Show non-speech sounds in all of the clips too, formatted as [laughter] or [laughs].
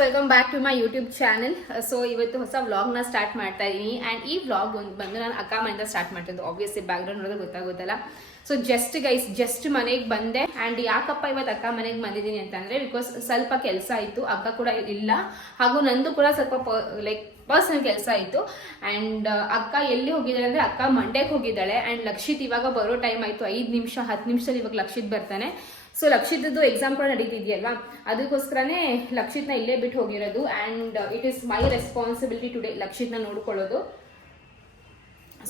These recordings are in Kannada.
Welcome back to my YouTube channel so Uh, ಇವತ್ತು ಹೊಸ ವ್ಲಾಗ್ನ ಸ್ಟಾರ್ಟ್ ಮಾಡ್ತಾ ಇದ್ದೀನಿ ಆ್ಯಂಡ್ ಈ ವ್ಲಾಗ್ ಒಂದು ಬಂದು ನಾನು ಅಕ್ಕ ಮನೆಯಿಂದ ಸ್ಟಾರ್ಟ್ ಮಾಡ್ತಿದ್ದು. ಆಬ್ವಿಯಸ್ಲಿ ಬ್ಯಾಕ್ಗ್ರೌಂಡ್ ನೋಡಿದ್ರೆ ಗೊತ್ತಾಗುತ್ತಲ್ಲ ಸೊ ಜಸ್ಟ್ ಗೈಸ್ ಜಸ್ಟ್ ಮನೆಗೆ ಬಂದೆ. ಆ್ಯಂಡ್ ಯಾಕಪ್ಪ ಇವತ್ತು ಅಕ್ಕ ಮನೆಗೆ ಬಂದಿದ್ದೀನಿ ಅಂತಂದರೆ ಬಿಕಾಸ್ ಸ್ವಲ್ಪ ಕೆಲಸ ಇತ್ತು. ಅಕ್ಕ ಕೂಡ ಇಲ್ಲ. ಹಾಗೂ ನಂದು ಕೂಡ ಸ್ವಲ್ಪ ಲೈಕ್ ಪರ್ಸನಲ್ ಕೆಲಸ ಇತ್ತು. ಆ್ಯಂಡ್ ಅಕ್ಕ ಎಲ್ಲಿ ಹೋಗಿದ್ದಾಳೆ ಅಂದರೆ ಅಕ್ಕ ಮಂಡ್ಯಕ್ಕೆ ಹೋಗಿದ್ದಾಳೆ. ಆ್ಯಂಡ್ ಲಕ್ಷಿತ್ ಇವಾಗ ಬರೋ ಟೈಮ್ ಆಯಿತು. ಐದು ನಿಮಿಷ ಹತ್ತು ನಿಮಿಷದಲ್ಲಿ ಇವಾಗ ಲಕ್ಷಿತ್ ಬರ್ತಾನೆ. ಸೊ ಲಕ್ಷಿತದ್ದು ಎಕ್ಸಾಮ್ ಕೂಡ ನಡೀತಿದೆಯಲ್ವಾ ಅದಕ್ಕೋಸ್ಕರನೇ ಲಕ್ಷಿತ್ನ ಇಲ್ಲೇ ಬಿಟ್ಟು ಹೋಗಿರೋದು. And it is my responsibility today ಲಕ್ಷಿತ್ನ ನೋಡ್ಕೊಳ್ಳೋದು.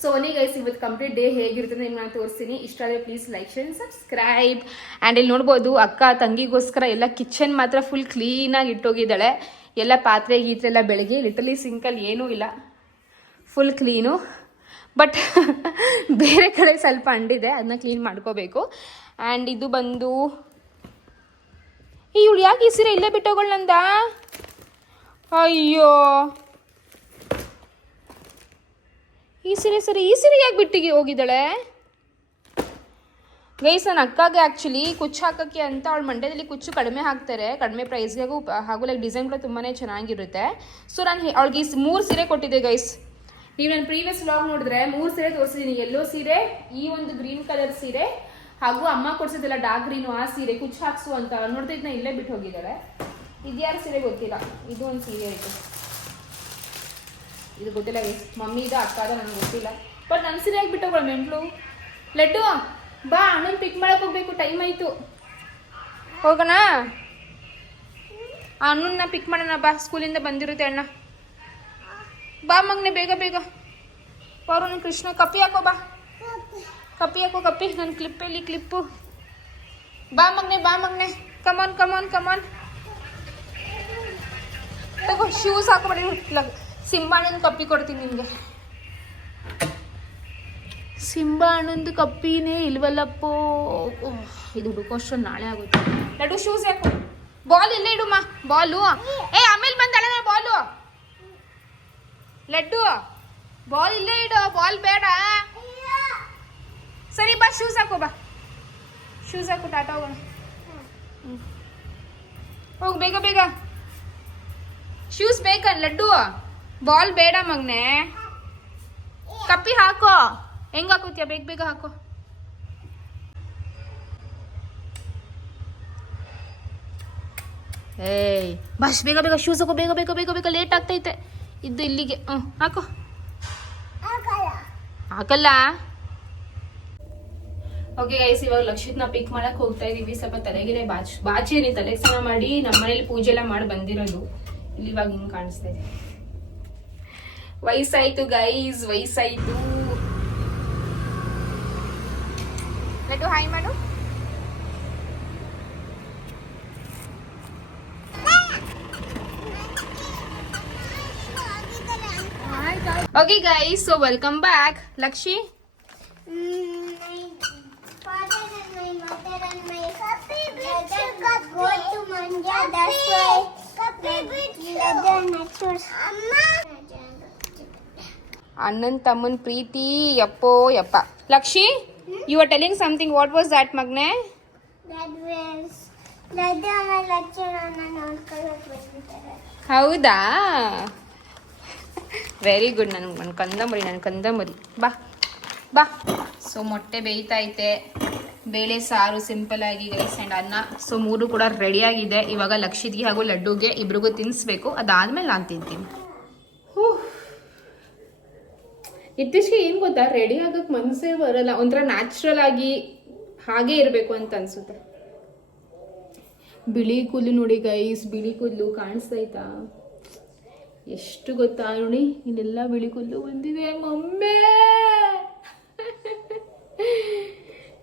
ಸೊ ಗೈಸ್ ಇವತ್ತು ಕಂಪ್ಲೀಟ್ ಡೇ ಹೇಗಿರುತ್ತೆ ನಿಮ್ಗೆ ನಾನು ತೋರಿಸ್ತೀನಿ. ಇಷ್ಟ ಆದರೆ please like share subscribe and ಇಲ್ಲಿ ನೋಡ್ಬೋದು, ಅಕ್ಕ ತಂಗಿಗೋಸ್ಕರ ಎಲ್ಲ ಕಿಚನ್ ಮಾತ್ರ ಫುಲ್ ಕ್ಲೀನಾಗಿ ಇಟ್ಟೋಗಿದ್ದಾಳೆ. ಎಲ್ಲ ಪಾತ್ರೆ ಗೀತ್ರೆ ಎಲ್ಲ ಬೆಳಗ್ಗೆ ಲಿಟಲಿ ಸಿಂಕಲ್ಲಿ ಏನೂ ಇಲ್ಲ. ಫುಲ್ ಕ್ಲೀನು ಬಟ್ ಬೇರೆ ಕಡೆ ಸ್ವಲ್ಪ ಅಂಡಿದೆ ಅದನ್ನ ಕ್ಲೀನ್ ಮಾಡ್ಕೋಬೇಕು. ಆ್ಯಂಡ್ ಇದು ಬಂದು. ಈ ಇವಳು ಯಾಕೆ ಈ ಸೀರೆ ಇಲ್ಲೇ ಬಿಟ್ಟೋಗಳಂದ ಅಯ್ಯೋ. ಈ ಸೀರೆ ಸರಿ, ಈ ಸೀರೆ ಯಾಕೆ ಬಿಟ್ಟಿಗೆ ಹೋಗಿದ್ದಾಳೆ? ಗೈಸ್, ನನ್ನ ಅಕ್ಕಗೆ ಆ್ಯಕ್ಚುಲಿ ಕುಚ್ಚು ಹಾಕೋಕ್ಕೆ ಅಂತ ಅವಳು ಮಂಡ್ಯದಲ್ಲಿ ಕುಚ್ಚು ಕಡಿಮೆ ಹಾಕ್ತಾರೆ. ಕಡಿಮೆ ಪ್ರೈಸ್ಗೆ ಹಾಗೂ ಲೈಕ್ ಡಿಸೈನ್ ಕೂಡ ತುಂಬಾ ಚೆನ್ನಾಗಿರುತ್ತೆ. ಸೊ ನಾನು ಅವಳಿಗೆ ಮೂರು ಸೀರೆ ಕೊಟ್ಟಿದ್ದೆ ಗೈಸ್. ನೀವು ನನ್ನ ಪ್ರೀವಿಯಸ್ ವ್ಲಾಗ್ ನೋಡಿದ್ರೆ ಮೂರು ಸೀರೆ ತೋರಿಸಿದ್ದೀನಿ ಎಲ್ಲೋ ಸೀರೆ, ಈ ಒಂದು ಗ್ರೀನ್ ಕಲರ್ ಸೀರೆ ಹಾಗೂ ಅಮ್ಮ ಕೊಡ್ಸಿದ್ದಲ್ಲ ಡಾಗ್ರಿನು ಗ್ರೀನು ಆ ಸೀರೆ, ಕುಚ್ಚು ಹಾಕ್ಸು ಅಂತ ನೋಡಿದ್ರೆ ಇದನ್ನ ಇಲ್ಲೇ ಬಿಟ್ಟು ಹೋಗಿದ್ದಾಳೆ. ಇದ್ಯಾರ ಸೀರೆ ಗೊತ್ತಿಲ್ಲ. ಇದು ಒಂದು ಸೀರೆ ಆಯಿತು. ಇದು ಗೊತ್ತಿಲ್ಲ ಮಮ್ಮಿ ಇದು ಅಕ್ಕ ಅದ ನನಗೆ ಗೊತ್ತಿಲ್ಲ. ಬಟ್ ನನ್ನ ಸೀರೆ ಆಗಿ ಬಿಟ್ಟೋಗಳ ಮೆಂಟ್ಲು? ಲಡ್ಡು, ಬಾ ಅಣ್ಣನ ಪಿಕ್ ಮಾಡಕ್ಕೆ ಹೋಗ್ಬೇಕು ಟೈಮ್ ಆಯಿತು. ಹೋಗೋಣ? ಅಣ್ಣನ ಪಿಕ್ ಮಾಡೋಣ, ಬಾ, ಸ್ಕೂಲಿಂದ ಬಂದಿರುತ್ತೆ ಅಣ್ಣ. ಬಾ ಮಗ್ನೆ, ಬೇಗ ಬೇಗ. ಬರು ಕೃಷ್ಣ, ಕಪ್ಪಿ ಹಾಕೋ, ಬಾ. ಕಪ್ಪಿ ಹಾಕು, ಕಪ್ಪಿ. ನನ್ನ ಕ್ಲಿಪ್ಪಲ್ಲಿ ಕ್ಲಿಪ್ಪು ಬಾ ಮಗ್ನೆ ಬಾ ಮಗ್ನೆ. Come on come on come on ತಗೋ ಶೂಸ್ ಹಾಕೋಬೇಡಿ ಲಗ್ ಸಿಂಬಾ ಕಪ್ಪಿ ಕೊಡ್ತೀನಿ ನಿಮಗೆ. ಸಿಂಬಾ ಅಣ್ಣಂದು ಕಪ್ಪಿನೇ ಇಲ್ವಲ್ಲಪ್ಪೋ. ಇದು ಹುಡುಕೋಷ್ಟು ನಾಳೆ ಆಗುತ್ತೆ ಲಡ್ಡು ಶೂಸ್ ಯಾಕೋ ಬಾಲ್ ಇಲ್ಲೇ ಇಡುಮ್ಮ ಬಾಲು ಏ, ಆಮೇಲೆ ಬಂದಾಳೆ ಬಾಲು ಲಡ್ಡು. ಬಾಲ್ ಇಲ್ಲೇ ಇಡು. ಬಾಲ್ ಬೇಡ. ಸರಿ ಬಾ ಶೂಸ್ ಹಾಕೋ ಬಾ. ಶೂಸ್ ಹಾಕು ಟಾಟಾ ಹೋಗೋಣ. ಹೋಗಿ ಹೋಗು ಬೇಗ ಬೇಗ. ಶೂಸ್ ಬೇಕಾ? ಲಡ್ಡು? ಬಾಲ್ ಬೇಡ ಮಗ್ನೆ. ಕಪ್ಪಿ ಹಾಕೋ. ಹೆಂಗ್ ಹಾಕೋತಿಯ? ಬೇಗ ಬೇಗ ಹಾಕೋ. ಏಯ್ ಬಸ್ ಬೇಗ ಬೇಗ. ಶೂಸ್ ಹಾಕೋ ಬೇಗ ಬೇಗ ಬೇಗ ಬೇಗ. ಲೇಟ್ ಆಗ್ತೈತೆ. ಇದ್ದು ಇಲ್ಲಿಗೆ. ಹ್ಞೂ ಹಾಕೋ. ಹಾಕಲ್ಲ? ಓಕೆ ಗೈಸ್ ಇವಾಗ ಲಕ್ಷಿತ್ನ ಪಿಕ್ ಮಾಡಕ್ ಹೋಗ್ತಾ ಇದೀವಿ. ಸ್ವಲ್ಪ ತಲೆಗಿಲೆ ಬಾಚ್ ಬಾಚೇನಿ ತಲೆ ಸ್ನಾನ ಮಾಡಿ ನಮ್ಮ ಮನೇಲಿ ಪೂಜೆ ಎಲ್ಲ ಮಾಡಿ ಬಂದಿರೋದು. ಇಲ್ಲಿ ಇವಾಗ ಹಿಂಗ್ ಕಾಣಿಸ್ತಾ ಇದೆ. ವಯಸ್ಸಾಯ್ತು ಗೈಸ್ ವಯಸ್ಸಾಯ್ತು. ಲಡ್ಡು ಹಾಯ್ ಮಾಡು. Okay guys so welcome back Lakshi? ಅಣ್ಣನ್ ತಮ್ಮನ್ ಪ್ರೀತಿ ಎಪ್ಪೋ ಯಪ್ಪ. Lakshi you are telling something what was that ಮಗ್ನೆ? ಹೌದಾ? ವೆರಿ ಗುಡ್ ನನ್ಗೆ ನನ್ನ ಕಂದಮರಿ ನನ್ನ ಕಂದಮರಿ. ಬಾ ಬಾ. ಸೊ ಮೊಟ್ಟೆ ಬೇಯ್ತಾ ಐತೆ. ಬೇಳೆ, ಸಾರು ಸಿಂಪಲ್ ಆಗಿ ರೈಸ್ ಆ್ಯಂಡ್ ಅನ್ನ. ಸೊ ಮೂರು ಕೂಡ ರೆಡಿ ಆಗಿದೆ. ಇವಾಗ ಲಕ್ಷಿತ್ಗೆ ಹಾಗೂ ಲಡ್ಡುಗೆ ಇಬ್ರಿಗೂ ತಿನ್ನಿಸ್ಬೇಕು ಅದಾದ್ಮೇಲೆ ನಾನು ತಿಂತೀನಿ. ಇತ್ತೀಚೆಗೆ ಏನು ಗೊತ್ತಾ? ರೆಡಿ ಆಗಕ್ಕೆ ಮನಸ್ಸೇ ಬರಲ್ಲ. ಒಂಥರ ನ್ಯಾಚುರಲ್ ಆಗಿ ಹಾಗೆ ಇರಬೇಕು ಅಂತ ಅನ್ಸುತ್ತೆ. ಬಿಳಿ ಕೂದಲು ನೋಡಿ ಗೈಸ್ ಬಿಳಿ ಕೂದಲು ಕಾಣಿಸ್ತೈತಾ ಎಷ್ಟು ಗೊತ್ತಾ? ನೋಡಿ, ಇನ್ನೆಲ್ಲ ಬಿಳಿ ಕೂದಲು ಬಂದಿದೆ. ಮಮ್ಮೆ!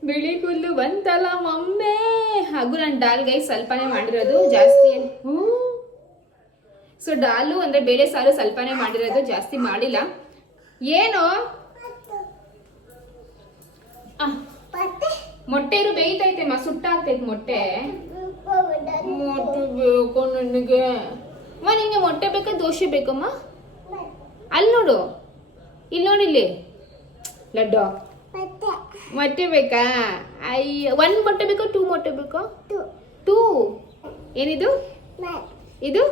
ಬಿಳಿ ಕುಲ್ಲು ಬಂತಲ್ಲ ಮಮ್ಮೆ ಹಾಗೂ ನಾನು ಡಾಲ್ ಗೈ ಸ್ವಲ್ಪನೇ ಮಾಡಿರೋದು ಜಾಸ್ತಿ ಹ್ಞೂ. ಸೊ ಡಾಲು ಅಂದ್ರೆ ಬೇಳೆ ಸಾರು ಸ್ವಲ್ಪನೇ ಮಾಡಿರೋದು ಜಾಸ್ತಿ ಮಾಡಿಲ್ಲ. ಏನು? ಮೊಟ್ಟೆ ಇರು ಬೇಯ್ತೈತೆ ಮಾ ಸುಟ್ಟಾಗ್ತೈತೆ ಮೊಟ್ಟೆ. ಮೊಟ್ಟೆ ಬೇಕು ನನಗೆ? ಅಮ್ಮ ನಿಂಗೆ ಮೊಟ್ಟೆ ಬೇಕಾ ದೋಸೆ ಬೇಕಮ್ಮ? ಅಲ್ಲಿ ನೋಡು. ಇಲ್ಲಿ. ನೋಡಿಲ್ಲಿ ಲಡ್ಡು ಮೊಟ್ಟೆ ಬೇಕಾ? ಅಯ್ಯ ಒಂದು ಮೊಟ್ಟೆ ಬೇಕೋ ಟೂ ಮೊಟ್ಟೆ ಬೇಕೋ? ಟು ಏನಿದು? ಇದು?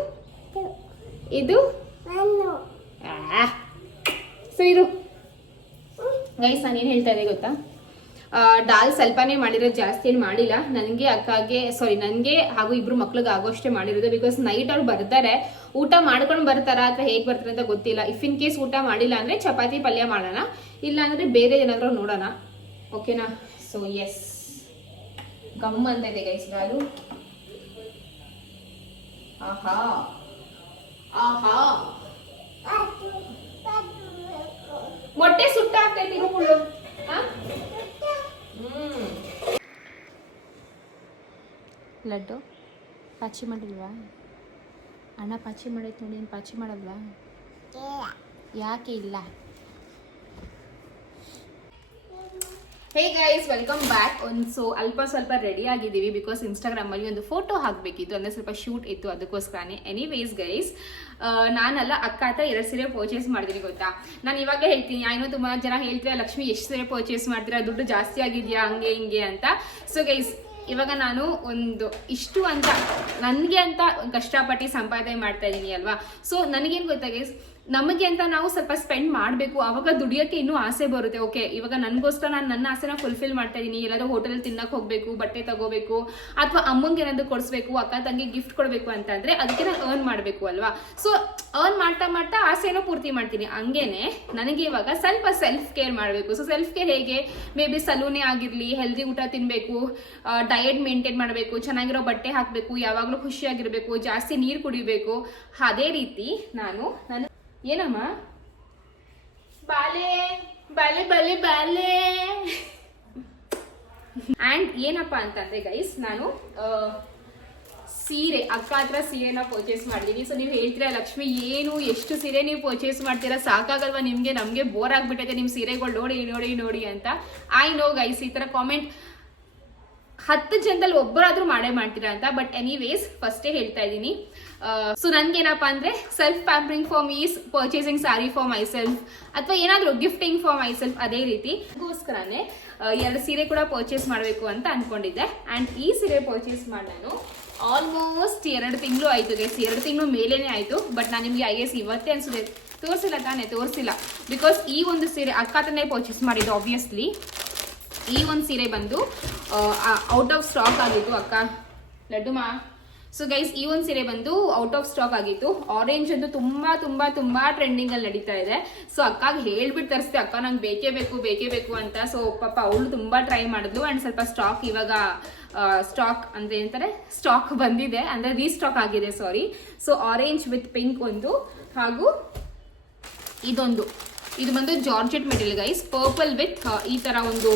ಇದು? ಸೊ ಇದು ಗೈಸ್ ನಾನು ಏನು ಹೇಳ್ತಾ ಇದ್ದೆ ಗೊತ್ತಾ? ಡಾಲ್ ಸ್ವಲ್ಪನೇ ಮಾಡಿರೋದು ಜಾಸ್ತಿ ಏನು ಮಾಡಿಲ್ಲ. ನನಗೆ ಅಕ್ಕಗೆ ಸಾರಿ ನನಗೆ ಹಾಗೂ ಇಬ್ರು ಮಕ್ಳಿಗೆ ಆಗೋಷ್ಟೇ ಮಾಡಿರೋದು ಬಿಕಾಸ್ ನೈಟ್ ಅವ್ರು ಬರ್ತಾರೆ. ಊಟ ಮಾಡ್ಕೊಂಡು ಬರ್ತಾರಾ ಅಥವಾ ಹೇಗೆ ಬರ್ತಾರೆ ಅಂತ ಗೊತ್ತಿಲ್ಲ. ಇಫ್ ಇನ್ ಕೇಸ್ ಊಟ ಮಾಡಿಲ್ಲ ಅಂದರೆ ಚಪಾತಿ ಪಲ್ಯ ಮಾಡೋಣ. ಇಲ್ಲಾಂದರೆ ಬೇರೆ ಏನಾದರೂ ನೋಡೋಣ. ಓಕೆನಾ ಸೊ ಎಸ್ ಗಮ್ ಅಂತ ಇದೆ ಗೈಸ್ ಗಾಲು ಆಹಾ ಆಹಾ. ಮೊಟ್ಟೆ ಸುಟ್ಟಾಗ್ತೈತಿ ಕೂಡ ಮುಳ್ಳು ಹಾ ಹ್ಮ್ ಲಡ್ಡು. ಪಾಚಿ ಮಾಡಿಲ್ವಾ? ಅಣ್ಣ ಪಾಚಿ ಮಾಡೈತೆ ನೋಡಿ ಏನು ಪಾಚಿ ಮಾಡಲ್ವಾ? ಇಲ್ಲ. ಯಾಕೆ ಇಲ್ಲ? ಹೇ ಗೈಸ್ ವೆಲ್ಕಮ್ ಬ್ಯಾಕ್ ಒಂದು ಸೊ, ಅಲ್ಪ ಸ್ವಲ್ಪ ರೆಡಿ ಆಗಿದ್ದೀವಿ ಬಿಕಾಸ್ ಇನ್ಸ್ಟಾಗ್ರಾಮಲ್ಲಿ ಒಂದು ಫೋಟೋ ಹಾಕಬೇಕಿತ್ತು, ಅಂದರೆ ಸ್ವಲ್ಪ ಶೂಟ್ ಇತ್ತು ಅದಕ್ಕೋಸ್ಕರನೇ. ಎನಿವೇಸ್ ಗೈಸ್ ನಾನಲ್ಲ ಅಕ್ಕ ಹತ್ರ ಎರಡು ಸೀರೆ ಪರ್ಚೇಸ್ ಮಾಡಿದ್ದೀನಿ ಗೊತ್ತಾ? ನಾನು ಇವಾಗ ಹೇಳ್ತೀನಿ ಏನೋ ತುಂಬ ಜನ ಹೇಳ್ತೀರಾ ಲಕ್ಷ್ಮಿ, ಎಷ್ಟು ಸೀರೆ ಪರ್ಚೇಸ್ ಮಾಡ್ತೀರಾ? ದುಡ್ಡು ಜಾಸ್ತಿ ಆಗಿದೆಯಾ? ಹಂಗೆ, ಹಿಂಗೆ ಅಂತ. ಸೊ ಗೈಸ್ ಇವಾಗ ನಾನು ಒಂದು ಇಷ್ಟು ಅಂತ, ನನಗೆ ಅಂತ ಕಷ್ಟಪಟ್ಟು ಸಂಪಾದನೆ ಮಾಡ್ತಾ ಇದ್ದೀನಿ ಅಲ್ವಾ? ಸೊ ನನಗೇನು ಗೊತ್ತಾ ಗೈಸ್ ನಮಗೆ ಅಂತ ನಾವು ಸ್ವಲ್ಪ ಸ್ಪೆಂಡ್ ಮಾಡಬೇಕು. ಅವಾಗ ದುಡಿಯೋಕೆ ಇನ್ನೂ ಆಸೆ ಬರುತ್ತೆ. ಓಕೆ ಇವಾಗ ನನಗೋಸ್ಕರ ನಾನು ನನ್ನ ಆಸೆನ ಫುಲ್ಫಿಲ್ ಮಾಡ್ತಾ ಇದ್ದೀನಿ ಎಲ್ಲಾದ್ರೂ ಹೋಟೆಲ್ ತಿನ್ನಕ್ಕೆ ಹೋಗಬೇಕು, ಬಟ್ಟೆ ತಗೋಬೇಕು, ಅಥವಾ ಅಮ್ಮಂಗೆ ಏನಾದ್ರು ಕೊಡಿಸ್ಬೇಕು, ಅಕ್ಕ ತಂಗಿ ಗಿಫ್ಟ್ ಕೊಡಬೇಕು ಅಂತಂದರೆ ಅದಕ್ಕೆ ನಾನು ಅರ್ನ್ ಮಾಡಬೇಕು ಅಲ್ವಾ? ಸೊ ಅರ್ನ್ ಮಾಡ್ತಾ ಮಾಡ್ತಾ ಆಸೆನೂ ಪೂರ್ತಿ ಮಾಡ್ತೀನಿ. ಹಂಗೇನೆ ನನಗೆ ಇವಾಗ ಸ್ವಲ್ಪ ಸೆಲ್ಫ್ ಕೇರ್ ಮಾಡಬೇಕು. ಸೊ ಸೆಲ್ಫ್ ಕೇರ್ ಹೇಗೆ? ಮೇ ಬಿ ಸಲೂನೇ ಆಗಿರಲಿ ಹೆಲ್ದಿ ಊಟ ತಿನ್ನಬೇಕು ಡಯಟ್ ಮೇಂಟೈನ್ ಮಾಡಬೇಕು, ಚೆನ್ನಾಗಿರೋ ಬಟ್ಟೆ ಹಾಕಬೇಕು, ಯಾವಾಗಲೂ ಖುಷಿಯಾಗಿರಬೇಕು, ಜಾಸ್ತಿ ನೀರು ಕುಡಿಬೇಕು. ಅದೇ ರೀತಿ ನಾನು ನಾನು ಏನಮ್ಮ? ಬಾಲೆ ಬಾಲೆ ಬಾಲೆ ಬಾಲೆ. ಆ್ಯಂಡ್ ಏನಪ್ಪ ಅಂತಂದರೆ ಗೈಸ್ ನಾನು ಸೀರೆ ಅಕ್ಕ ಹತ್ರ ಸೀರೆನ ಪರ್ಚೇಸ್ ಮಾಡಿದ್ದೀನಿ ಸೊ ನೀವು ಹೇಳ್ತೀರಾ ಲಕ್ಷ್ಮಿ ಏನು ಎಷ್ಟು ಸೀರೆ ನೀವು ಪರ್ಚೇಸ್ ಮಾಡ್ತೀರಾ? ಸಾಕಾಗಲ್ವಾ ನಿಮಗೆ? ನಮಗೆ ಬೋರ್ ಆಗಿಬಿಟ್ಟೈತೆ ನಿಮ್ಮ ಸೀರೆಗಳು ನೋಡಿ ನೋಡಿ ನೋಡಿ ಅಂತ. ಐ ನೋ ಗೈಸ್ ಈ ಥರ ಕಾಮೆಂಟ್ ಹತ್ತು ಜನದಲ್ಲಿ ಒಬ್ಬರಾದ್ರೂ ಮಾಡೇ ಮಾಡ್ತೀರಾ ಅಂತ ಬಟ್ ಎನಿವೇಸ್ ಫಸ್ಟೇ ಹೇಳ್ತಾ ಇದ್ದೀನಿ. ಸೊ ನನ್ಗೇನಪ್ಪ ಅಂದ್ರೆ self pampering for me's purchasing sari for myself ಅಥವಾ ಏನಾದರೂ ಗಿಫ್ಟಿಂಗ್ ಫಾರ್ ಮೈ ಸೆಲ್ಫ್ ಅದೇ ರೀತಿ. ಅದಕ್ಕೋಸ್ಕರನೇ ಎರಡು ಸೀರೆ ಕೂಡ ಪರ್ಚೇಸ್ ಮಾಡಬೇಕು ಅಂತ ಅನ್ಕೊಂಡಿದ್ದೆ. ಆ್ಯಂಡ್ ಈ ಸೀರೆ ಪರ್ಚೇಸ್ ಮಾಡಿ ನಾನು ಆಲ್ಮೋಸ್ಟ್ ಎರಡು ತಿಂಗಳು ಆಯಿತು ಗೈಸ್ ಎರಡು ತಿಂಗಳು ಮೇಲೇನೆ ಆಯಿತು ಬಟ್ ನಾನು ನಿಮಗೆ ಐ ಎಸ್ ಇವತ್ತೇ ಅನ್ಸುತ್ತೆ. ತೋರಿಸಿಲ್ಲ ತಾನೇ, ತೋರಿಸಿಲ್ಲ. ಬಿಕಾಸ್ ಈ ಒಂದು ಸೀರೆ ಅಕ್ಕ ತಾನೇ ಪರ್ಚೇಸ್ ಮಾಡಿದ್ದು ಆಬ್ವಿಯಸ್ಲಿ ಈ ಒಂದು ಸೀರೆ ಬಂದು ಔಟ್ ಆಫ್ ಸ್ಟಾಕ್ ಆಗಿತ್ತು, ಅಕ್ಕ. ಲಡ್ಡುಮಾ? ಸೊ ಗೈಸ್ ಈ ಒಂದು ಸೀರೆ ಬಂದು ಔಟ್ ಆಫ್ ಸ್ಟಾಕ್ ಆಗಿತ್ತು. ಆರೆಂಜ್ ಅಂತೂ ತುಂಬಾ ತುಂಬಾ ತುಂಬಾ ಟ್ರೆಂಡಿಂಗ್ ಅಲ್ಲಿ ನಡೀತಾ ಇದೆ. ಸೊ ಅಕ್ಕಾಗ ಹೇಳ್ಬಿಟ್ಟು ತರಿಸ್ದೆ, ಅಕ್ಕ, ನಂಗೆ ಬೇಕೇ ಬೇಕು ಬೇಕೇ ಬೇಕು ಅಂತ. ಸೊ ಪಾಪ ಅವಳು ತುಂಬಾ ಟ್ರೈ ಮಾಡಿದ್ಲು. ಅಂಡ್ ಸ್ವಲ್ಪ ಸ್ಟಾಕ್ ಇವಾಗ ಸ್ಟಾಕ್ ಅಂದ್ರೆ ಏನಂತಾರೆ? ಸ್ಟಾಕ್ ಬಂದಿದೆ. ಅಂದ್ರೆ ರೀಸ್ಟಾಕ್ ಆಗಿದೆ sari so orange with pink ಒಂದು. ಹಾಗೂ ಇದೊಂದು. ಇದು ಬಂದು georgette material guys purple with ಈ ತರ ಒಂದು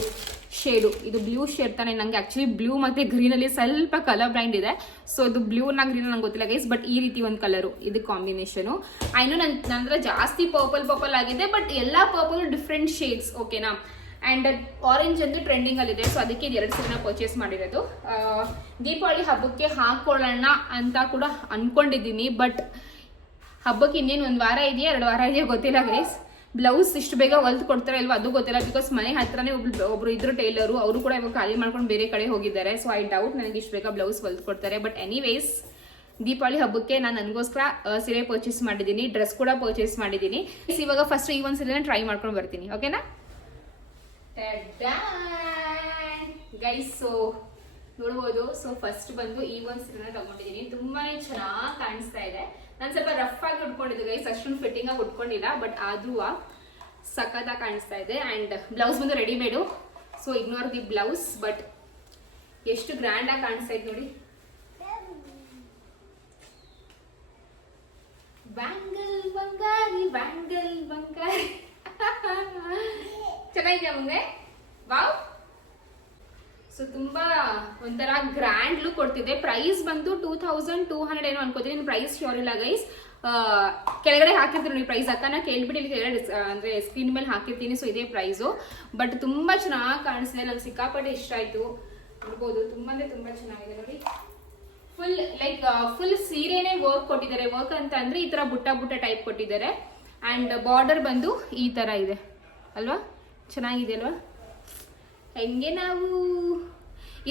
ಶೇಡು. ಇದು ಬ್ಲೂ ಶೇಡ್ ತಾನೆ. ನಂಗೆ ಆಕ್ಚುಲಿ ಬ್ಲೂ ಮತ್ತೆ ಗ್ರೀನ್ ಅಲ್ಲಿ ಸ್ವಲ್ಪ ಕಲರ್ ಬ್ರ್ಯಾಂಡ್ ಇದೆ. ಸೊ ಇದು ಬ್ಲೂ ನಾ ಗ್ರೀನ್ ನಂಗೆ ಗೊತ್ತಿಲ್ಲ ಗೈಸ್ ಬಟ್ ಈ ರೀತಿ ಒಂದು ಕಲರು ಇದು ಕಾಂಬಿನೇಷನು ಐನು ನನ್ ನಂತರ ಜಾಸ್ತಿ ಪರ್ಪಲ್ ಪರ್ಪಲ್ ಆಗಿದೆ ಬಟ್ ಎಲ್ಲಾ ಪರ್ಪಲ್ ಡಿಫ್ರೆಂಟ್ ಶೇಡ್ಸ್ ಓಕೆನಾ ಅಂಡ್ ಆರೆಂಜ್ ಅಂತೂ ಟ್ರೆಂಡಿಂಗ್ ಅಲ್ಲಿದೆ ಸೊ ಅದಕ್ಕೆ ಇದು ಎರಡು ಸೀರೆನ ಪರ್ಚೇಸ್ ಮಾಡಿರೋದು. ದೀಪಾವಳಿ ಹಬ್ಬಕ್ಕೆ ಹಾಕೊಳ್ಳೋಣ ಅಂತ ಕೂಡ ಅನ್ಕೊಂಡಿದ್ದೀನಿ ಬಟ್ ಹಬ್ಬಕ್ಕೆ ಇನ್ನೇನು ಒಂದು ವಾರ ಇದೆಯಾ? ಎರಡು ವಾರ ಇದೆಯಾ? ಗೊತ್ತಿಲ್ಲ ಗೈಸ್ ಬ್ಲೌಸ್ ಇಷ್ಟು ಬೇಗ ಹೊಲ್ದು ಕೊಡ್ತಾರೆ ಅಲ್ವಾ? ಅದು ಗೊತ್ತಿಲ್ಲ. ಬಿಕಾಸ್ ಮನೆ ಹತ್ರನೇ ಒಬ್ರು ಒಬ್ರು ಇದ್ರು ಟೈಲರು. ಅವರು ಕೂಡ ಇವಾಗ ಖಾಲಿ ಮಾಡ್ಕೊಂಡು ಬೇರೆ ಕಡೆ ಹೋಗಿದ್ದಾರೆ. ಸೊ ಐ ಡೌಟ್ ನನಗೆ ಇಷ್ಟು ಬೇಗ ಬ್ಲೌಸ್ ಹೊಲ್ದು ಕೊಡ್ತಾರೆ. ಬಟ್ ಎನಿವೇಸ್ ದೀಪಾವಳಿ ಹಬ್ಬಕ್ಕೆ ನಾನು ನನಗೋಸ್ಕರ ಸೀರೆ ಪರ್ಚೇಸ್ ಮಾಡಿದ್ದೀನಿ. ಡ್ರೆಸ್ ಕೂಡ ಪರ್ಚೇಸ್ ಮಾಡಿದ್ದೀನಿ. ಇವಾಗ ಫಸ್ಟ್ ಈ ಒಂದು ಸೀರೆನ ಟ್ರೈ ಮಾಡ್ಕೊಂಡು ಬರ್ತೀನಿ. ಓಕೆನಾ ಗೈಸ್ ಸೊ ನೋಡ್ಬೋದು. ಸೊ ಫಸ್ಟ್ ಬಂದು ಈ ಒಂದು ಸೀರೆನ ತಗೊಂಡಿದ್ದೀನಿ. ತುಂಬಾನೇ ಚೆನ್ನಾಗಿ ಕಾಣಿಸ್ತಾ ಇದೆ. ನಾನು ಸ್ವಲ್ಪ ರಫ್ ಆಗಿ ಉಟ್ಕೊಂಡಿದ್ದೆ ಗೈಸ್ ಅಷ್ಟೊಂದು ಫಿಟ್ಟಿಂಗ್ ಆಗಿ ಉಟ್ಕೊಂಡಿಲ್ಲ ಬಟ್ ಆದ್ರೂ ಸಖತ್ತಾಗಿ ಕಾಣಿಸ್ತಾ ಇದೆ. ಅಂಡ್ ಬ್ಲೌಸ್ ಬಂದು readymade so ignore the blouse but ಎಷ್ಟು ಗ್ರ್ಯಾಂಡ್ ಆಗಿ ಕಾಣಿಸ್ತಾ ಇದೆ ನೋಡಿ. ಬ್ಯಾಂಗಲ್ ಬಂಗಾರಿ ಬ್ಯಾಂಗಲ್ ಬಂಗಾರಿ. [laughs] ಚೆನ್ನಾಗಿದೆ ಮುಂದೆ? ವಾವ್ ಸೊ ತುಂಬಾ ಒಂಥರ ಗ್ರ್ಯಾಂಡ್ ಲುಕ್ ಕೊಡ್ತಿದೆ. ಪ್ರೈಸ್ ಬಂದು ಟೂ ತೌಸಂಡ್ ಟೂ ಹಂಡ್ರೆಡ್ ಏನೋ ಅನ್ಕೋತೀನಿ. ಪ್ರೈಸ್ ಶ್ಯೂರ್ ಇಲ್ಲ ಗೈಸ್ ಕೆಳಗಡೆ ಹಾಕಿರ್ತೀನಿ ನೋಡಿ ಪ್ರೈಸ್ ಅಕ್ಕನ ಕೇಳ್ಬಿಟ್ಟು ಇಲ್ಲಿ ಕೆಳಗಡೆ ಅಂದರೆ ಸ್ಕ್ರೀನ್ ಮೇಲೆ ಹಾಕಿರ್ತೀನಿ. ಸೊ ಇದೇ ಪ್ರೈಸು ಬಟ್ ತುಂಬಾ ಚೆನ್ನಾಗಿ ಕಾಣಿಸ್ತಿದೆ. ನಂಗೆ ಸಿಕ್ಕಾಪಟ್ಟೆ ಇಷ್ಟ ಆಯ್ತು. ನೋಡ್ಬೋದು. ತುಂಬಾ ಅಂದ್ರೆ ತುಂಬಾ ಚೆನ್ನಾಗಿದೆ ನೋಡಿ. ಫುಲ್ ಲೈಕ್ ಫುಲ್ ಸೀರೆನೇ ವರ್ಕ್ ಕೊಟ್ಟಿದ್ದಾರೆ. ವರ್ಕ್ ಅಂತ ಅಂದ್ರೆ ಈ ತರ ಬುಟ್ಟ ಬುಟ್ಟ ಟೈಪ್ ಕೊಟ್ಟಿದ್ದಾರೆ. ಅಂಡ್ ಬಾರ್ಡರ್ ಬಂದು ಈ ತರ ಇದೆ. ಅಲ್ವಾ? ಚೆನ್ನಾಗಿದೆ, ಅಲ್ವಾ? ಹೆಂಗೆ ನಾವು?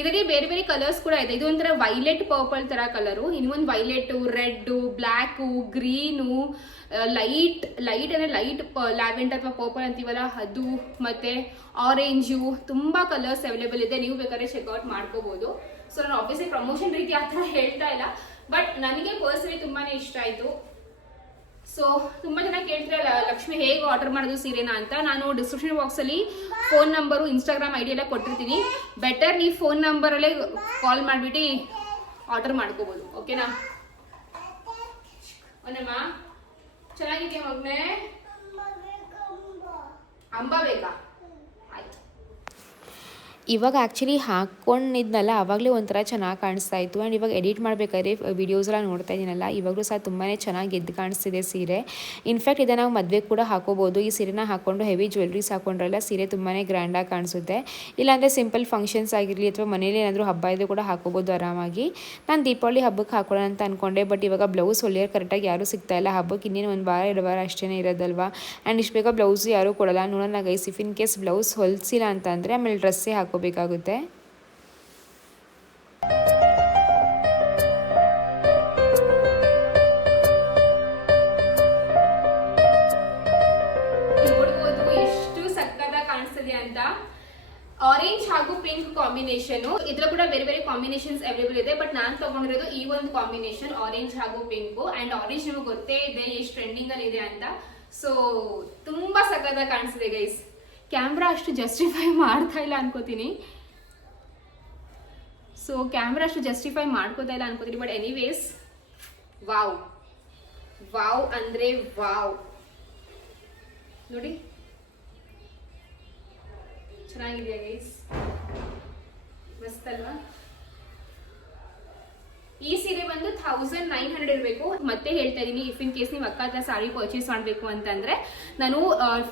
ಇದಕ್ಕೆ ಬೇರೆ ಬೇರೆ ಕಲರ್ಸ್ ಕೂಡ ಇದೆ. ಇದು ಒಂಥರ ವೈಲೆಟ್ ಪರ್ಪಲ್ ತರ ಕಲರು ಇನ್ನೊಂದು violet red black green light light ಅಂದ್ರೆ ಲೈಟ್ ಲ್ಯಾವೆಂಡರ್ ಅಥವಾ ಪರ್ಪಲ್ ಅಂತೀವಲ್ಲ, ಅದು ಮತ್ತೆ ಆರೆಂಜು ತುಂಬಾ ಕಲರ್ಸ್ ಅವೈಲೇಬಲ್ ಇದೆ. ನೀವು ಬೇಕಾದ್ರೆ ಚೆಕ್ಔಟ್ ಮಾಡ್ಕೋಬಹುದು ಸೊ ನಾನು ಆಬ್ವಿಯಸ್ಲಿ ಪ್ರಮೋಷನ್ ರೀತಿ ಆ ಥರ ಹೇಳ್ತಾ ಇಲ್ಲ. ಬಟ್ ನನಗೆ ಪರ್ಸನಲಿ ತುಂಬಾ ಇಷ್ಟ ಆಯ್ತು. ಸೊ ತುಂಬಾ ಜನ ಕೇಳ್ತಾರೆ ಲಕ್ಷ್ಮಿ ಹೇಗೆ ಆರ್ಡರ್ ಮಾಡೋದು ಸೀರೆನಾ ಅಂತ. ನಾನು ಡಿಸ್ಕ್ರಿಪ್ಷನ್ ಬಾಕ್ಸ್ ಅಲ್ಲಿ ಫೋನ್ ನಂಬರು ಇನ್ಸ್ಟಾಗ್ರಾಮ್ ಐಡಿ ಎಲ್ಲ ಕೊಟ್ಟಿರ್ತೀನಿ. ಬೆಟರ್ ನೀವು ಫೋನ್ ನಂಬರಲ್ಲೇ ಕಾಲ್ ಮಾಡಿಬಿಟ್ಟು ಆರ್ಡರ್ ಮಾಡ್ಕೋಬೋದು. ಓಕೆನಾ ಚೆನ್ನಾಗಿದೆಯಾ ಮಗ್ನೆ? ಅಂಬ ಬೇಕಾ? ಇವಾಗ ಆ್ಯಕ್ಚುಲಿ ಹಾಕ್ಕೊಂಡಿದ್ನಲ್ಲ ಆವಾಗಲೇ ಒಂಥರ ಚೆನ್ನಾಗಿ ಕಾಣಿಸ್ತಾ ಇತ್ತು. ಆ್ಯಂಡ್ ಇವಾಗ ಎಡಿಟ್ ಮಾಡಬೇಕಾದ್ರೆ ವೀಡಿಯೋಸ್ ಎಲ್ಲ ನೋಡ್ತಾ ಇದ್ದೀನಲ್ಲ ಇವಾಗಲೂ ಸಹ ತುಂಬಾ ಚೆನ್ನಾಗಿ ಎದ್ದು ಕಾಣಿಸ್ತಿದೆ ಸೀರೆ. ಇನ್ಫ್ಯಾಕ್ಟ್ ಇದನ್ನು ನಾವು ಮದುವೆ ಕೂಡ ಹಾಕೋಬೋದು. ಈ ಸೀರೆನ ಹಾಕ್ಕೊಂಡು ಹೆವಿ ಜ್ಯುವೆಲ್ರೀಸ್ ಹಾಕೊಂಡ್ರಲ್ಲ, ಸೀರೆ ತುಂಬಾ ಗ್ರ್ಯಾಂಡಾಗಿ ಕಾಣಿಸುತ್ತೆ. ಇಲ್ಲಾಂದರೆ ಸಿಂಪಲ್ ಫಂಕ್ಷನ್ಸ್ ಆಗಿರಲಿ ಅಥವಾ ಮನೇಲಿ ಏನಾದರೂ ಹಬ್ಬ ಇದ್ರೂ ಕೂಡ ಹಾಕೋಬೋದು ಆರಾಮಾಗಿ. ನಾನು ದೀಪಾವಳಿ ಹಬ್ಬಕ್ಕೆ ಹಾಕೊಳ್ಳೋಣ ಅಂತ ಅಂದ್ಕೊಂಡೆ ಬಟ್ ಇವಾಗ ಬ್ಲೌಸ್ ಹೊಲಿಯೋರು ಕರೆಕ್ಟಾಗಿ ಯಾರೂ ಸಿಗ್ತಾ ಇಲ್ಲ. ಹಬ್ಬಕ್ಕೆ ಇನ್ನೇನು ಒಂದು ವಾರ, ಎರಡು ವಾರ ಅಷ್ಟೇ ಇರೋದಲ್ವಾ? ಆ್ಯಂಡ್ ಇಷ್ಟು ಬೇಗ ಬ್ಲೌಸ್ ಯಾರೂ ಕೊಡಲ್ಲ. ನೋಡೋಣ guys if in case blouse ಹೊಲಿಸಿಲ್ಲ ಅಂತಂದರೆ ಆಮೇಲೆ ಡ್ರೆಸ್ಸೇ ಕಾಣಿಸ್ತದೆ ಅಂತ. ಆರೆಂಜ್ ಹಾಗೂ ಪಿಂಕ್ ಕಾಂಬಿನೇಷನ್ ಇದ್ರ ಕೂಡ ಬೇರೆ ಬೇರೆ ಕಾಂಬಿನೇಷನ್ಸ್ ಅವೈಲೇಬಲ್ ಇದೆ ಬಟ್ ನಾನ್ ತಗೊಂಡಿರೋದು ಈ ಒಂದು ಕಾಂಬಿನೇಷನ್ ಆರೆಂಜ್ ಹಾಗೂ ಪಿಂಕ್ ಅಂಡ್ ಆರೆಂಜ್ ನಿಮಗೆ ಗೊತ್ತೇ ಇದೆ, ಎಷ್ಟು ಟ್ರೆಂಡಿಂಗ್ ಅಲ್ಲಿ ಇದೆ ಅಂತ. ಸೊ ತುಂಬಾ ಸಕ್ಕತ್ತಾಗಿ ಕಾಣಿಸ್ತಿದೆ ಗೈಸ್ ಕ್ಯಾಮ್ರಾ ಅಷ್ಟು ಜಸ್ಟಿಫೈ ಮಾಡ್ತಾ ಇಲ್ಲ ಅನ್ಕೋತೀನಿ. ಸೊ ಕ್ಯಾಮ್ರಾ ಅಷ್ಟು ಜಸ್ಟಿಫೈ ಮಾಡ್ಕೋತಾ ಇಲ್ಲ ಅನ್ಕೋತೀನಿ ಬಟ್ ಎನಿವೇಸ್ ವಾವ್. ವಾವ್ ಅಂದ್ರೆ ವಾವ್. ನೋಡಿ. ಚೆನ್ನಾಗಿದೆಯಾ ಗೈಸ್ ಮಸ್ತ್ ಅಲ್ವಾ? ಈ ಸೀರೆ ಬಂದು ಥೌಸಂಡ್ ನೈನ್ ಹಂಡ್ರೆಡ್ ಇರಬೇಕು. ಮತ್ತೆ ಹೇಳ್ತಾ ಇದ್ದೀನಿ ಇಫ್ ಇನ್ ಕೇಸ್ ನೀವು ಅಕ್ಕ ಹತ್ರ ಸಾರಿ ಪರ್ಚೇಸ್ ಮಾಡಬೇಕು ಅಂತಂದ್ರೆ, ನಾನು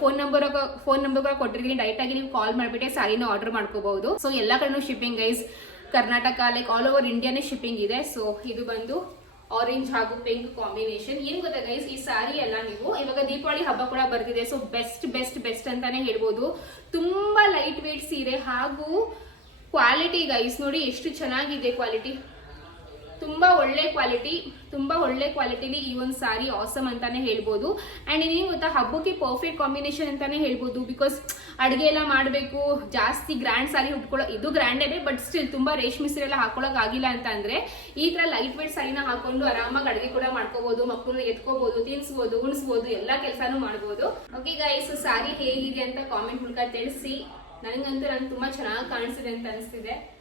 ಫೋನ್ ನಂಬರ್ ಫೋನ್ ನಂಬರ್ ಕೊಟ್ಟಿರ್ತೀನಿ. ಡೈರೆಕ್ಟ್ ಆಗಿ ನೀವು ಕಾಲ್ ಮಾಡಿಬಿಟ್ಟೆ ಸಾರಿನ ಆರ್ಡರ್ ಮಾಡ್ಕೋಬಹುದು ಸೊ ಎಲ್ಲ ಕಡೆನೂ shipping guys Karnataka like all over ಇಂಡಿಯಾನೇ shipping ಇದೆ. ಸೊ ಇದು ಬಂದು ಆರೆಂಜ್ ಹಾಗೂ ಪಿಂಕ್ ಕಾಂಬಿನೇಷನ್ ಏನ್ ಗೊತ್ತಾ ಗೈಸ್ ಈ ಸಾರಿ ಎಲ್ಲ ನೀವು, ಇವಾಗ ದೀಪಾವಳಿ ಹಬ್ಬ ಕೂಡ ಬರ್ತಿದೆ. ಸೊ ಬೆಸ್ಟ್ ಬೆಸ್ಟ್ ಬೆಸ್ಟ್ ಅಂತಾನೆ ಹೇಳ್ಬೋದು. ತುಂಬಾ ಲೈಟ್ ವೇಟ್ ಸೀರೆ ಹಾಗೂ ಕ್ವಾಲಿಟಿ ಗೈಸ್ ನೋಡಿ ಎಷ್ಟು ಚೆನ್ನಾಗಿದೆ ಕ್ವಾಲಿಟಿ ತುಂಬಾ ಒಳ್ಳೆ ಕ್ವಾಲಿಟಿ ತುಂಬಾ ಒಳ್ಳೆ ಕ್ವಾಲಿಟಿಲಿ ಈ ಒಂದು ಸಾರಿ ಆಸಮ್ ಅಂತಾನೆ ಹೇಳ್ಬೋದು. ಅಂಡ್ ಇನ್ನೇನು ಗೊತ್ತಾ ಹಬ್ಬಕ್ಕೆ ಪರ್ಫೆಕ್ಟ್ ಕಾಂಬಿನೇಷನ್ ಅಂತಾನೆ ಹೇಳ್ಬೋದು. ಬಿಕಾಸ್ ಅಡುಗೆ ಎಲ್ಲ ಮಾಡಬೇಕು, ಜಾಸ್ತಿ ಗ್ರ್ಯಾಂಡ್ ಸಾರಿ ಉಟ್ಕೊಳ್ಳೋ, ಇದು ಗ್ರ್ಯಾಂಡೇನೆ ಬಟ್ ಸ್ಟಿಲ್ ತುಂಬಾ ರೇಷ್ಮೆ ಸೀರೆ ಎಲ್ಲ ಹಾಕೊಳಕ್ ಆಗಿಲ್ಲ ಅಂತ ಅಂದ್ರೆ, ಈ ತರ ಲೈಟ್ ವೇಟ್ ಸಾರಿನ ಹಾಕೊಂಡು ಆರಾಮಾಗಿ ಅಡುಗೆ ಕೂಡ ಮಾಡ್ಕೋಬಹುದು ಮಕ್ಕಳನ್ನ ಎತ್ಕೋಬಹುದು ತಿನ್ಸ್ಬೋದು, ಉಣಿಸ್ಬೋದು, ಎಲ್ಲಾ ಕೆಲಸನೂ ಮಾಡ್ಬೋದು. ಓಕೆ ಗೈಸ್ ಸಾರಿ ಹೇಗಿದೆ ಅಂತ ಕಾಮೆಂಟ್ ಮೂಲಕ ತಿಳಿಸಿ. ನನಗಂತೂ ನಾನು ತುಂಬಾ ಚೆನ್ನಾಗಿ ಕಾಣಿಸಿದೆ ಅಂತ ಅನಿಸ್ತಿದೆ.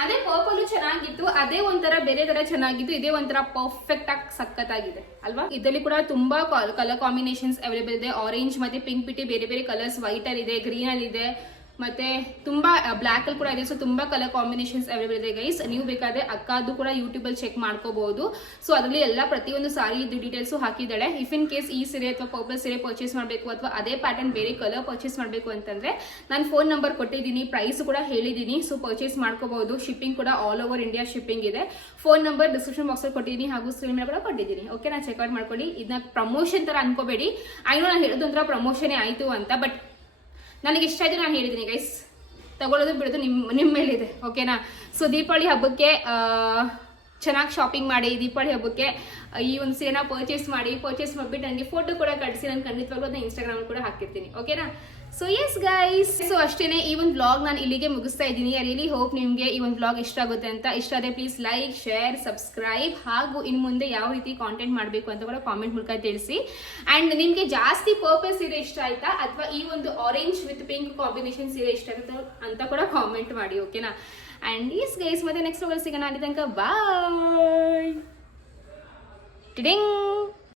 ಅದೇ ಪರ್ಪಲ್ ಚೆನ್ನಾಗಿತ್ತು, ಅದೇ ಒಂಥರ ಬೇರೆ ತರ ಚೆನ್ನಾಗಿತ್ತು, ಇದೇ ಒಂಥರ ಪರ್ಫೆಕ್ಟ್ ಆಗಿ ಸಖತ್ತಾಗಿದೆ, ಅಲ್ವಾ? ಇದರಲ್ಲಿ ಕೂಡ ತುಂಬಾ ಕಲರ್ ಕಾಂಬಿನೇಷನ್ಸ್ ಅವೈಲೇಬಲ್ ಇದೆ. ಆರೆಂಜ್ ಮತ್ತೆ ಪಿಂಕ್ ಬಿಟ್ಟು ಬೇರೆ ಬೇರೆ ಕಲರ್ಸ್ ವೈಟ್ ಅಲ್ಲಿ ಇದೆ ಗ್ರೀನ್ ಅಲ್ಲಿ ಇದೆ. ಮತ್ತೆ ತುಂಬಾ ಬ್ಲಾಕ್ ಅಲ್ಲಿ ಕೂಡ ಇದೆ. ಸೊ ತುಂಬಾ ಕಲರ್ ಕಾಂಬಿನೇಷನ್ಸ್ ಅವೈಲೇಬಲ್ ಇದೆ ಗೈಸ್ ನೀವು ಬೇಕಾದ್ರೆ ಅಕ್ಕದು ಕೂಡ ಯೂಟ್ಯೂಬ್ ಅಲ್ಲಿ ಚೆಕ್ ಮಾಡ್ಕೋಬಹುದು ಸೊ ಅದರಲ್ಲಿ ಎಲ್ಲ ಪ್ರತಿಯೊಂದು ಸಾರಿ ಡೀಟೇಲ್ಸು ಹಾಕಿದ್ದಾಳೆ. ಇಫ್ ಇನ್ ಕೇಸ್ ಈ ಸೀರೆ ಅಥವಾ ಪರ್ಪಲ್ ಸೀರೆ ಪರ್ಚೇಸ್ ಮಾಡಬೇಕು ಅಥವಾ ಅದೇ ಪ್ಯಾಟರ್ನ್ ಬೇರೆ ಕಲರ್ ಪರ್ಚೇಸ್ ಮಾಡಬೇಕು ಅಂತಂದ್ರೆ, ನಾನು ಫೋನ್ ನಂಬರ್ ಕೊಟ್ಟಿದ್ದೀನಿ ಪ್ರೈಸ್ ಕೂಡ ಹೇಳಿದ್ದೀನಿ. ಸೊ ಪರ್ಚೇಸ್ ಮಾಡ್ಕೋಬಹುದು ಶಿಪ್ಪಿಂಗ್ ಕೂಡ ಆಲ್ ಓವರ್ ಇಂಡಿಯಾ ಶಿಪ್ಪಿಂಗ್ ಇದೆ. ಫೋನ್ ನಂಬರ್ ಡಿಸ್ಕ್ರಿಪ್ಷನ್ ಬಾಕ್ಸ್ ಅಲ್ಲಿ ಕೊಟ್ಟಿದ್ದೀನಿ ಹಾಗೂ ಸ್ಕ್ರೀನ್ ಮೇಲೆ ಕೂಡ ಕೊಟ್ಟಿದ್ದೀನಿ. ಓಕೆ ನಾನು ಚೆಕ್ಔಟ್ ಮಾಡ್ಕೊಳ್ಳಿ. ಇದನ್ನ ಪ್ರಮೋಷನ್ ತರ ಅನ್ಕೋಬೇಡಿ. ಐನೋ ನಾನು ಹೇಳೋದು ಒಂಥರ ಪ್ರಮೋಷನೇ ಆಯಿತು ಅಂತ ಬಟ್ ನನಗೆ ಇಷ್ಟ ಆಯ್ತು ನಾನು ಹೇಳಿದ್ದೀನಿ ಗೈಸ್ ತಗೊಳ್ಳೋದು ಬಿಡೋದು ನಿಮ್ಮ ನಿಮ್ಮ ಮೇಲಿದೆ ಓಕೆನಾ ಸೊ ದೀಪಾವಳಿ ಹಬ್ಬಕ್ಕೆ ಚೆನ್ನಾಗಿ ಶಾಪಿಂಗ್ ಮಾಡಿ, ದೀಪಾವಳಿ ಹಬ್ಬಕ್ಕೆ ಈ ಒಂದು ಸೀರೆನ ಪರ್ಚೇಸ್ ಮಾಡಿ ಪರ್ಚೇಸ್ ಮಾಡಿಬಿಟ್ಟು ನನಗೆ ಫೋಟೋ ಕೂಡ ಕಳಿಸಿ ನಾನು ಖಂಡಿತವಾಗ್ಲೂ ಅದನ್ನ ಇನ್ಸ್ಟಾಗ್ರಾಮ್ ಕೂಡ ಹಾಕಿರ್ತೀನಿ. ಓಕೆನಾ ಸೊ ಎಸ್ ಗೈಸ್ ಸೊ ಅಷ್ಟೇನೆ ಈ ಒಂದು ಬ್ಲಾಗ್ ನಾನು ಇಲ್ಲಿಗೆ ಮುಗಿಸ್ತಾ ಇದ್ದೀನಿ. ಐ ರಿಯಲಿ ಹೋಪ್ ನಿಮಗೆ ಈ ಒಂದು ಬ್ಲಾಗ್ ಇಷ್ಟ ಆಗುತ್ತೆ ಅಂತ. ಇಷ್ಟ ಆದರೆ ಪ್ಲೀಸ್ ಲೈಕ್ ಶೇರ್ ಸಬ್ಸ್ಕ್ರೈಬ್ ಹಾಗೂ ಇನ್ನು ಮುಂದೆ ಯಾವ ರೀತಿ ಕಾಂಟೆಂಟ್ ಮಾಡಬೇಕು ಅಂತ ಕೂಡ ಕಾಮೆಂಟ್ ಮೂಲಕ ತಿಳಿಸಿ. ಆ್ಯಂಡ್ ನಿಮಗೆ ಜಾಸ್ತಿ ಪರ್ಪಸ್ ಸೀರೆ ಇಷ್ಟ ಆಯ್ತಾ? ಅಥವಾ ಈ ಒಂದು ಆರೆಂಜ್ ವಿತ್ ಪಿಂಕ್ ಕಾಂಬಿನೇಷನ್ ಸೀರೆ ಇಷ್ಟ ಆಗುತ್ತೋ ಅಂತ ಕೂಡ ಕಾಮೆಂಟ್ ಮಾಡಿ ಓಕೆನಾ ಅಂಡ್ ಈಸ್ ಗೈಸ್ ಮತ್ತೆ ನೆಕ್ಸ್ಟ್ ಸಿಗೋಣ ಅಲ್ಲಿ ತನಕ ಬಾಯ್ ಟಿಡಿಂಗ್